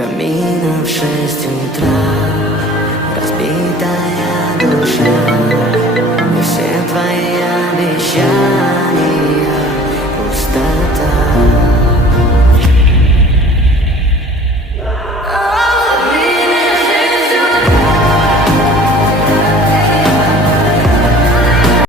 камина в 6 утра, разбитая душа, и все твои обещания